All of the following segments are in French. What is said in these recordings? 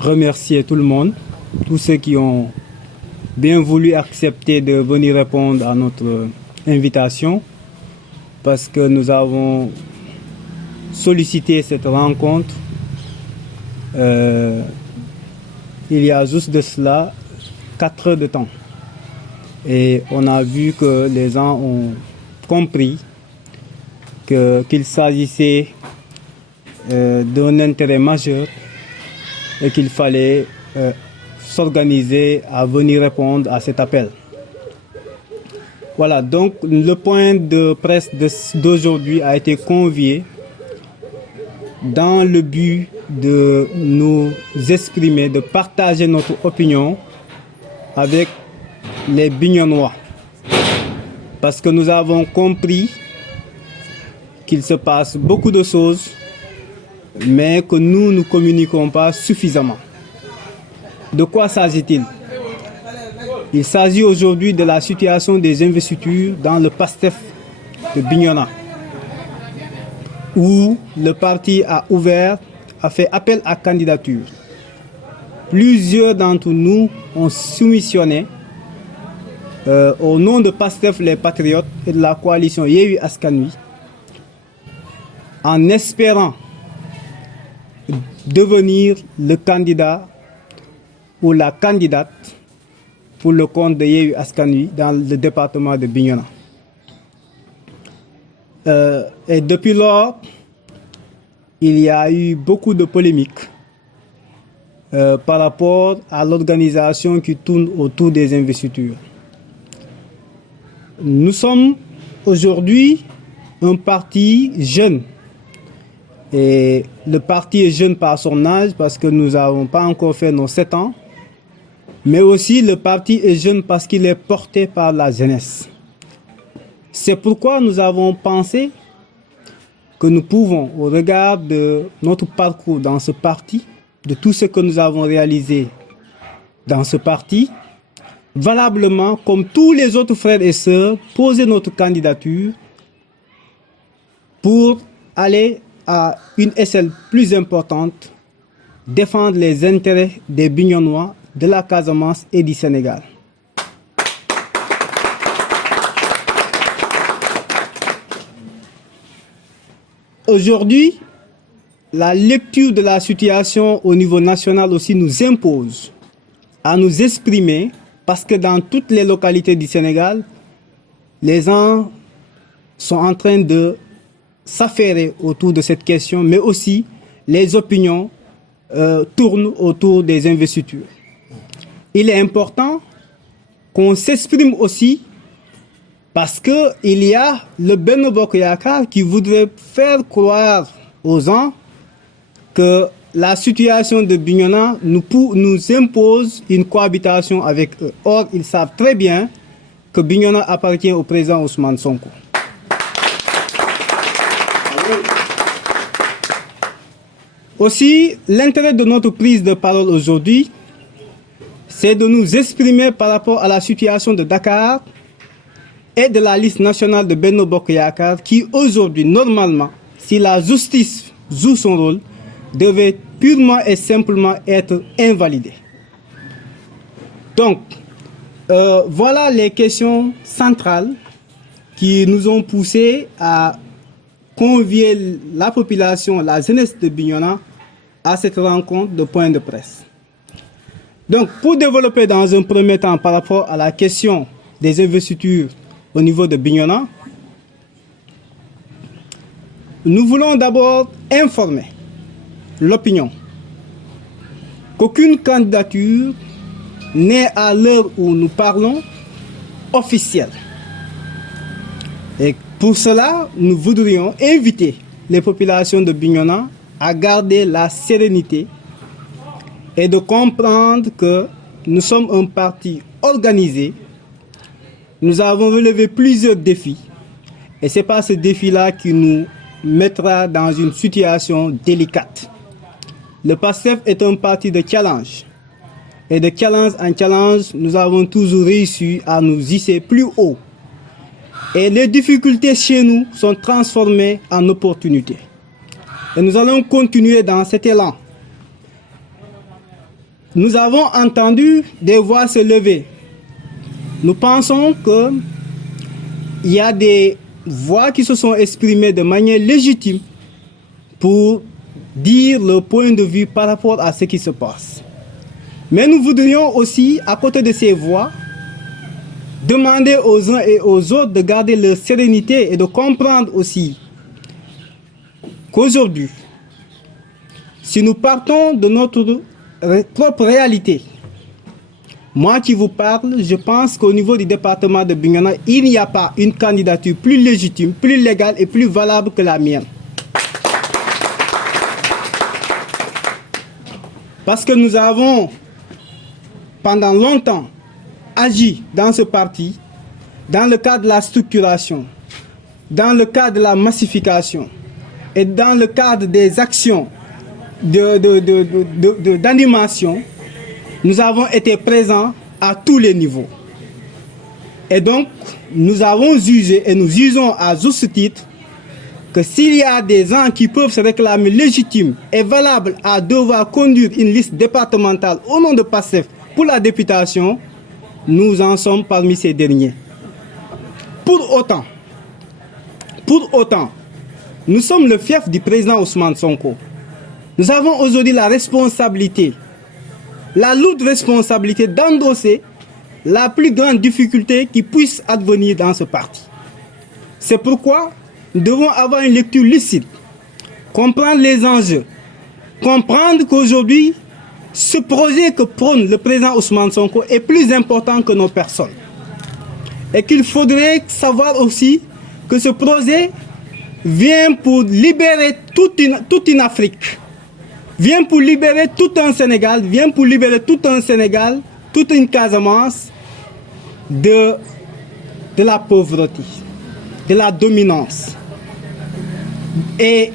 remercier tout le monde, tous ceux qui ont bien voulu accepter de venir répondre à notre invitation, parce que nous avons sollicité cette rencontre il y a juste de cela 4 heures de temps. Et on a vu que les gens ont compris qu'il s'agissait d'un intérêt majeur et qu'il fallait s'organiser à venir répondre à cet appel. Voilà, donc le point de presse d'aujourd'hui a été convié dans le but de nous exprimer, de partager notre opinion avec les Bignonnois. Parce que nous avons compris qu'il se passe beaucoup de choses, mais que nous ne communiquons pas suffisamment. De quoi s'agit-il? Il s'agit aujourd'hui de la situation des investitures dans le PASTEF de Bignona, où le parti a fait appel à candidature. Plusieurs d'entre nous ont soumissionné au nom de PASTEF les Patriotes et de la coalition Yewwi Askan Wi, en espérant devenir le candidat ou la candidate pour le compte de Yewwi Askan Wi dans le département de Bignona. Et depuis lors, il y a eu beaucoup de polémiques par rapport à l'organisation qui tourne autour des investitures. Nous sommes aujourd'hui un parti jeune. Et le parti est jeune par son âge parce que nous n'avons pas encore fait nos 7 ans. Mais aussi le parti est jeune parce qu'il est porté par la jeunesse. C'est pourquoi nous avons pensé que nous pouvons, au regard de notre parcours dans ce parti, de tout ce que nous avons réalisé dans ce parti, valablement, comme tous les autres frères et sœurs, poser notre candidature pour aller à une échelle plus importante, défendre les intérêts des Bignonnois, de la Casamance et du Sénégal. Aujourd'hui, la lecture de la situation au niveau national aussi nous impose à nous exprimer parce que dans toutes les localités du Sénégal, les gens sont en train de s'affairer autour de cette question, mais aussi les opinions tournent autour des investitures. Il est important qu'on s'exprime aussi parce qu'il y a le Benno Bokk Yakaar qui voudrait faire croire aux gens que la situation de Bignona nous impose une cohabitation avec eux. Or, ils savent très bien que Bignona appartient au président Ousmane Sonko. Aussi, l'intérêt de notre prise de parole aujourd'hui, c'est de nous exprimer par rapport à la situation de Dakar et de la liste nationale de Benno Bokk Yakaar qui aujourd'hui, normalement, si la justice joue son rôle, devait purement et simplement être invalidée. Donc, voilà les questions centrales qui nous ont poussé à convier la population, la jeunesse de Bignona, à cette rencontre de point de presse. Donc, pour développer dans un premier temps par rapport à la question des investitures au niveau de Bignona, nous voulons d'abord informer l'opinion qu'aucune candidature n'est à l'heure où nous parlons officielle. Et pour cela, nous voudrions inviter les populations de Bignona à garder la sérénité et de comprendre que nous sommes un parti organisé. Nous avons relevé plusieurs défis et ce n'est pas ce défi-là qui nous mettra dans une situation délicate. Le PASTEF est un parti de challenge. Et de challenge en challenge, nous avons toujours réussi à nous hisser plus haut. Et les difficultés chez nous sont transformées en opportunités. Et nous allons continuer dans cet élan. nous avons entendu des voix se lever. Nous pensons qu'il y a des voix qui se sont exprimées de manière légitime pour dire leur point de vue par rapport à ce qui se passe. Mais nous voudrions aussi, à côté de ces voix, demander aux uns et aux autres de garder leur sérénité et de comprendre aussi qu'aujourd'hui, si nous partons de notre propre réalité, moi qui vous parle, je pense qu'au niveau du département de Bignona, il n'y a pas une candidature plus légitime, plus légale et plus valable que la mienne. Parce que nous avons, pendant longtemps, agi dans ce parti, dans le cadre de la structuration, dans le cadre de la massification et dans le cadre des actions d'animation, nous avons été présents à tous les niveaux. Et donc, nous avons jugé et nous jugeons à juste titre que s'il y a des gens qui peuvent se réclamer légitimes et valables à devoir conduire une liste départementale au nom de PASTEF pour la députation, nous en sommes parmi ces derniers. Pour autant, nous sommes le fief du président Ousmane Sonko. Nous avons aujourd'hui la responsabilité, la lourde responsabilité d'endosser la plus grande difficulté qui puisse advenir dans ce parti. C'est pourquoi nous devons avoir une lecture lucide, comprendre les enjeux, comprendre qu'aujourd'hui, ce projet que prône le président Ousmane Sonko est plus important que nos personnes. Et qu'il faudrait savoir aussi que ce projet vient pour libérer toute une Afrique, vient pour libérer tout un Sénégal, vient pour libérer tout un Sénégal, toute une Casamance de la pauvreté, de la dominance. Et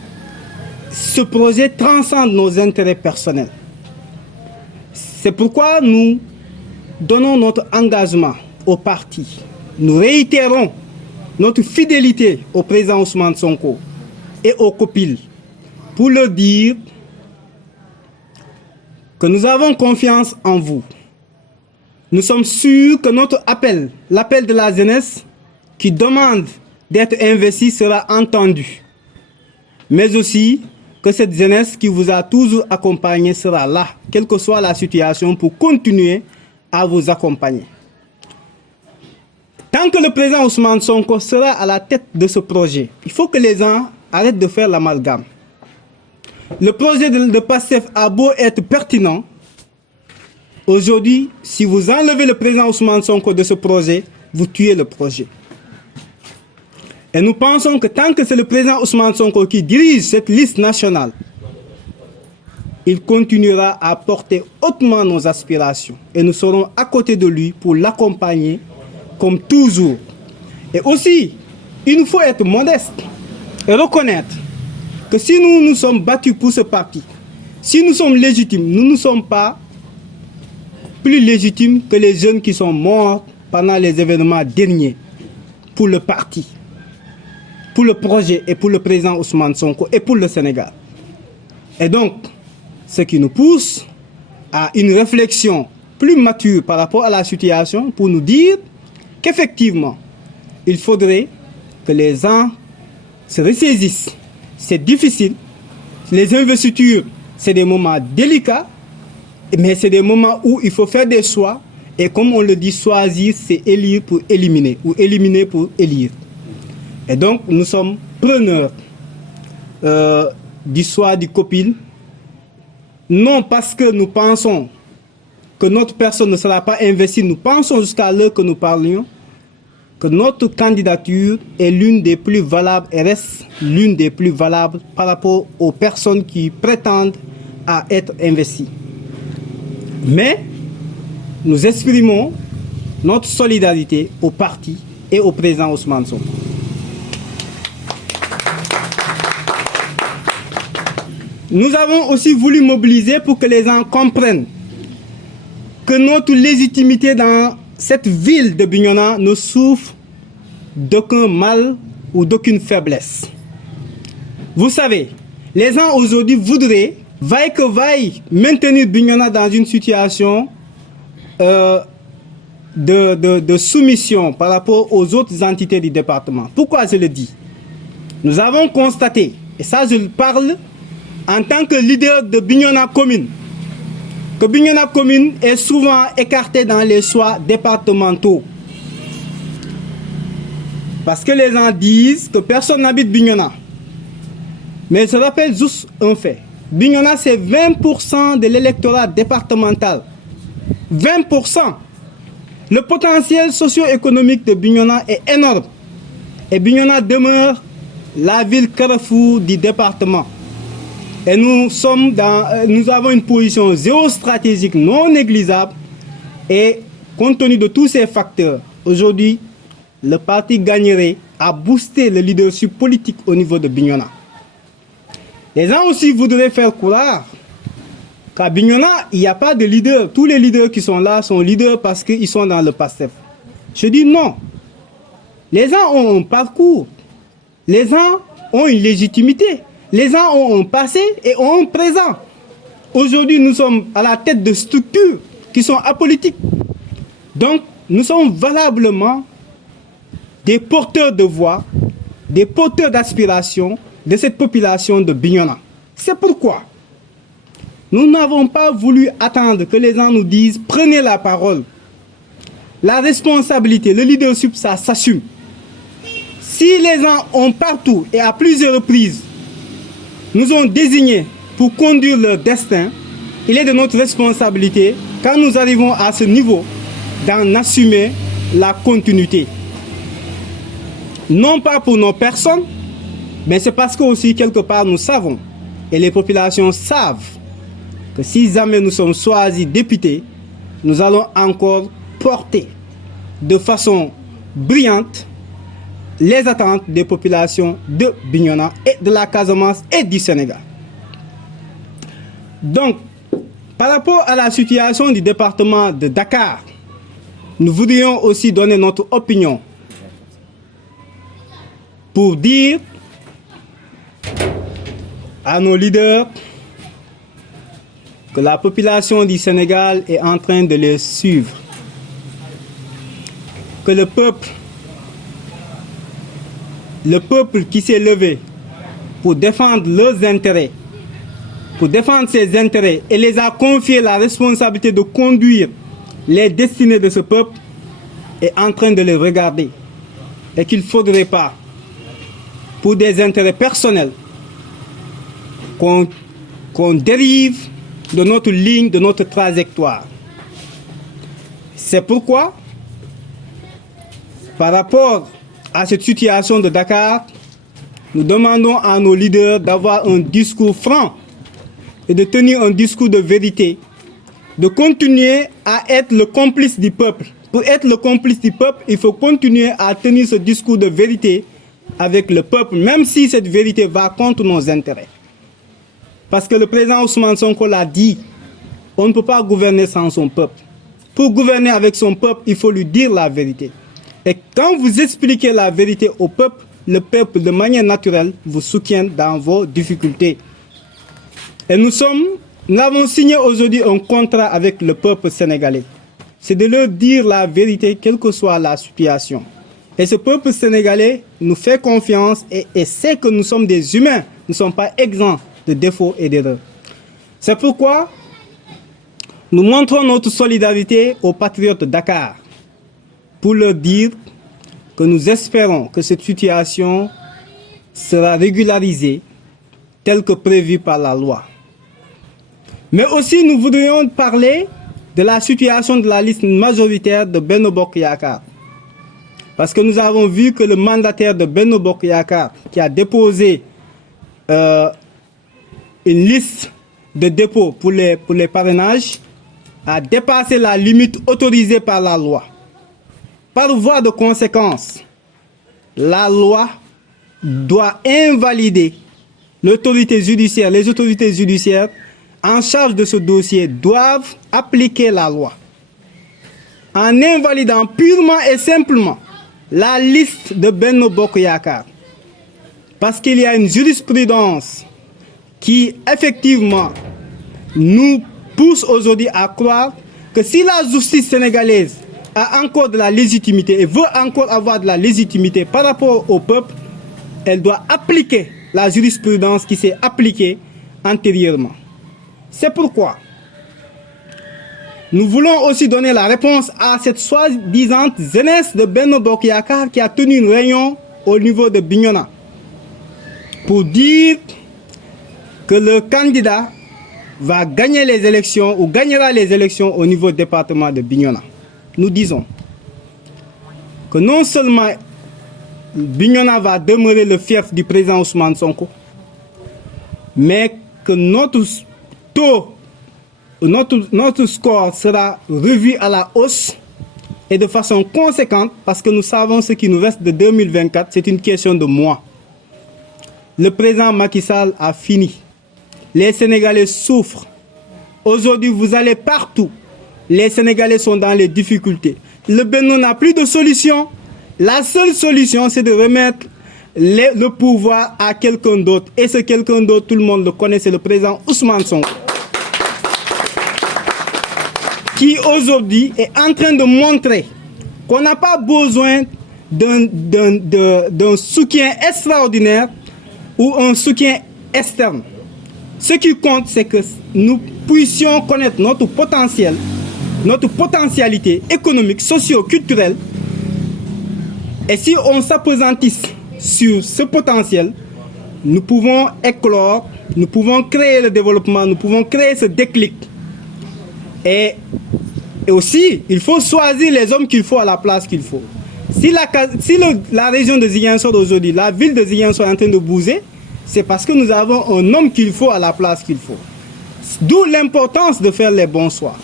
ce projet transcende nos intérêts personnels. C'est pourquoi nous donnons notre engagement au parti. Nous réitérons notre fidélité au président Ousmane Sonko et au COPIL pour leur dire que nous avons confiance en vous. Nous sommes sûrs que notre appel, l'appel de la jeunesse qui demande d'être investie sera entendu. Mais aussi que cette jeunesse qui vous a toujours accompagné sera là, quelle que soit la situation, pour continuer à vous accompagner. Tant que le président Ousmane Sonko sera à la tête de ce projet, il faut que les gens arrêtent de faire l'amalgame. Le projet de PASTEF a beau être pertinent, aujourd'hui, si vous enlevez le président Ousmane Sonko de ce projet, vous tuez le projet. Et nous pensons que tant que c'est le président Ousmane Sonko qui dirige cette liste nationale, il continuera à porter hautement nos aspirations. Et nous serons à côté de lui pour l'accompagner comme toujours. Et aussi, il nous faut être modeste et reconnaître que si nous nous sommes battus pour ce parti, si nous sommes légitimes, nous ne sommes pas plus légitimes que les jeunes qui sont morts pendant les événements derniers pour le parti, pour le projet et pour le président Ousmane Sonko et pour le Sénégal. Et donc, ce qui nous pousse à une réflexion plus mature par rapport à la situation pour nous dire qu'effectivement, il faudrait que les gens se ressaisissent. C'est difficile. Les investitures, c'est des moments délicats, mais c'est des moments où il faut faire des choix. Et comme on le dit, choisir, c'est élire pour éliminer, ou éliminer pour élire. Et donc, nous sommes preneurs du choix du COPIL, non parce que nous pensons que notre personne ne sera pas investie, nous pensons jusqu'à l'heure que nous parlions, que notre candidature est l'une des plus valables et reste l'une des plus valables par rapport aux personnes qui prétendent à être investies. Mais nous exprimons notre solidarité au parti et au président Ousmane Sonko. Nous avons aussi voulu mobiliser pour que les gens comprennent que notre légitimité dans cette ville de Bignona ne souffre d'aucun mal ou d'aucune faiblesse. Vous savez, les gens aujourd'hui voudraient vaille que vaille maintenir Bignona dans une situation de soumission par rapport aux autres entités du département. Pourquoi je le dis? Nous avons constaté, et ça je parle en tant que leader de Bignona Commune, que Bignona Commune est souvent écartée dans les choix départementaux. Parce que les gens disent que personne n'habite Bignona. Mais je rappelle juste un fait. Bignona, c'est 20% de l'électorat départemental. 20%. Le potentiel socio-économique de Bignona est énorme. Et Bignona demeure la ville carrefour du département. Et nous avons une position géostratégique non négligeable. Et compte tenu de tous ces facteurs, aujourd'hui, le parti gagnerait à booster le leadership politique au niveau de Bignona. Les gens aussi voudraient faire croire qu'à Bignona, il n'y a pas de leader. Tous les leaders qui sont là sont leaders parce qu'ils sont dans le PASTEF. Je dis non. Les gens ont un parcours. Les gens ont une légitimité. Les gens ont un passé et ont un présent. Aujourd'hui, nous sommes à la tête de structures qui sont apolitiques. Donc, nous sommes valablement des porteurs de voix, des porteurs d'aspiration de cette population de Bignona. C'est pourquoi nous n'avons pas voulu attendre que les gens nous disent « Prenez la parole ». La responsabilité, le leadership, ça s'assume. Si les gens ont partout et à plusieurs reprises nous ont désignés pour conduire leur destin, il est de notre responsabilité, quand nous arrivons à ce niveau, d'en assumer la continuité. Non pas pour nos personnes, mais c'est parce que aussi quelque part nous savons, et les populations savent, que si jamais nous sommes choisis députés, nous allons encore porter de façon brillante les attentes des populations de Bignona et de la Casamance et du Sénégal. Donc, par rapport à la situation du département de Dakar, nous voudrions aussi donner notre opinion pour dire à nos leaders que la population du Sénégal est en train de les suivre, que le peuple qui s'est levé pour défendre leurs intérêts, pour défendre ses intérêts et les a confié la responsabilité de conduire les destinées de ce peuple, est en train de les regarder et qu'il ne faudrait pas, pour des intérêts personnels, qu'on dérive de notre ligne, de notre trajectoire. C'est pourquoi, par rapport à cette situation de Dakar, nous demandons à nos leaders d'avoir un discours franc et de tenir un discours de vérité, de continuer à être le complice du peuple. Pour être le complice du peuple, il faut continuer à tenir ce discours de vérité avec le peuple, même si cette vérité va contre nos intérêts. Parce que le président Ousmane Sonko l'a dit, on ne peut pas gouverner sans son peuple. Pour gouverner avec son peuple, il faut lui dire la vérité. Et quand vous expliquez la vérité au peuple, le peuple, de manière naturelle, vous soutient dans vos difficultés. Et nous avons signé aujourd'hui un contrat avec le peuple sénégalais. C'est de leur dire la vérité, quelle que soit la situation. Et ce peuple sénégalais nous fait confiance et sait que nous sommes des humains. Nous ne sommes pas exempts de défauts et d'erreurs. C'est pourquoi nous montrons notre solidarité aux patriotes de Dakar pour leur dire que nous espérons que cette situation sera régularisée telle que prévue par la loi. Mais aussi nous voudrions parler de la situation de la liste majoritaire de Benno Bokk Yakaar. Parce que nous avons vu que le mandataire de Benno Bokk Yakaar, qui a déposé une liste de dépôt pour les parrainages, a dépassé la limite autorisée par la loi. Par voie de conséquence, la loi doit invalider l'autorité judiciaire. Les autorités judiciaires en charge de ce dossier doivent appliquer la loi. En invalidant purement et simplement la liste de Benno Bokk Yakaar. Parce qu'il y a une jurisprudence qui effectivement nous pousse aujourd'hui à croire que si la justice sénégalaise a encore de la légitimité et veut encore avoir de la légitimité par rapport au peuple, elle doit appliquer la jurisprudence qui s'est appliquée antérieurement. C'est pourquoi nous voulons aussi donner la réponse à cette soi-disant jeunesse de Benno Bokk Yakaar qui a tenu une réunion au niveau de Bignona pour dire que le candidat va gagner les élections ou gagnera les élections au niveau du département de Bignona. Nous disons que non seulement Bignona va demeurer le fief du président Ousmane Sonko, mais que notre score sera revu à la hausse et de façon conséquente parce que nous savons ce qui nous reste de 2024, c'est une question de mois. Le président Macky Sall a fini. Les Sénégalais souffrent. Aujourd'hui, vous allez partout. Les Sénégalais sont dans les difficultés. Le Benno n'a plus de solution. La seule solution, c'est de remettre le pouvoir à quelqu'un d'autre. Et ce quelqu'un d'autre, tout le monde le connaît, c'est le président Ousmane Sonko, qui aujourd'hui est en train de montrer qu'on n'a pas besoin d'un soutien extraordinaire ou un soutien externe. Ce qui compte, c'est que nous puissions connaître notre potentiel, notre potentialité économique, socio-culturelle. Et si on s'appesantisse sur ce potentiel, nous pouvons éclore, nous pouvons créer le développement, nous pouvons créer ce déclic. Et aussi, il faut choisir les hommes qu'il faut à la place qu'il faut. Si la région de Ziguinchor aujourd'hui, la ville de Ziguinchor est en train de bouger, c'est parce que nous avons un homme qu'il faut à la place qu'il faut. D'où l'importance de faire les bons choix.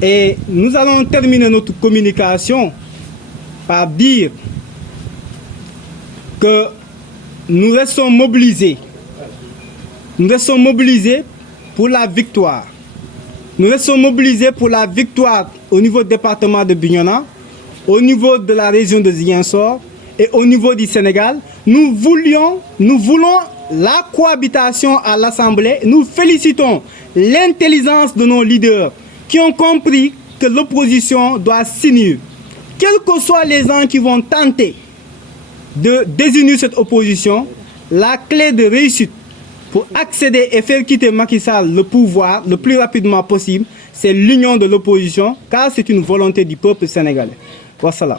Et nous allons terminer notre communication par dire que nous restons mobilisés. Nous restons mobilisés pour la victoire. Nous restons mobilisés pour la victoire au niveau du département de Bignona, au niveau de la région de Ziguinchor et au niveau du Sénégal. Nous voulons la cohabitation à l'Assemblée. Nous félicitons l'intelligence de nos leaders qui ont compris que l'opposition doit s'unir. Quels que soient les gens qui vont tenter de désunir cette opposition, la clé de réussite pour accéder et faire quitter Macky Sall le pouvoir le plus rapidement possible, c'est l'union de l'opposition, car c'est une volonté du peuple sénégalais. Wassalam.